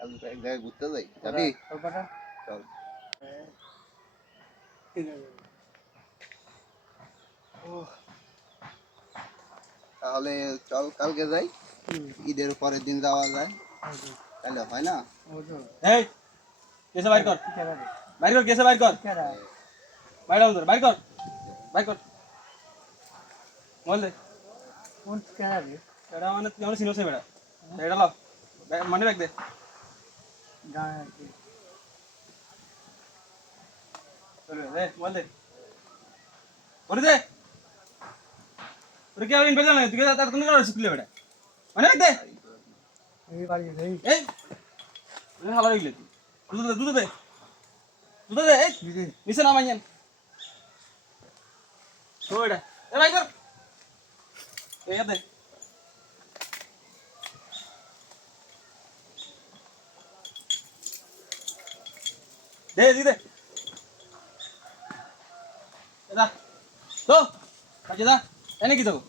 কাল এক জায়গায় ঘুরতে যাই, যাবি? চল। তাহলে চল কালকে যাই, ঈদের পরের দিন যাওয়া যায়, তাহলে হয় না? এই কেসে বাইর কর, বাইর কর, কেসে বাইর কর, বাইর কর, বাইর কর, বাইর কর, বল দে কোন কেনারে এটা মানে তুই আমার সিনোসে বেড়া এটা লাও মানে রাখ দে গায় চলে দে বল দে ওরে দে ওরে কি আবার ইনভেজ না তুই তার তুমি করে শিখলে বেড়া মানে রাখ দে এই বাড়ি এই এই মানে হালা গিলে তুই দুধ দে দুধ দে এই নিচে নামাই নেন তো এটা এ ভাই কর এই দে দে দি দে এটা তো কাজে দা এনে কি দেবো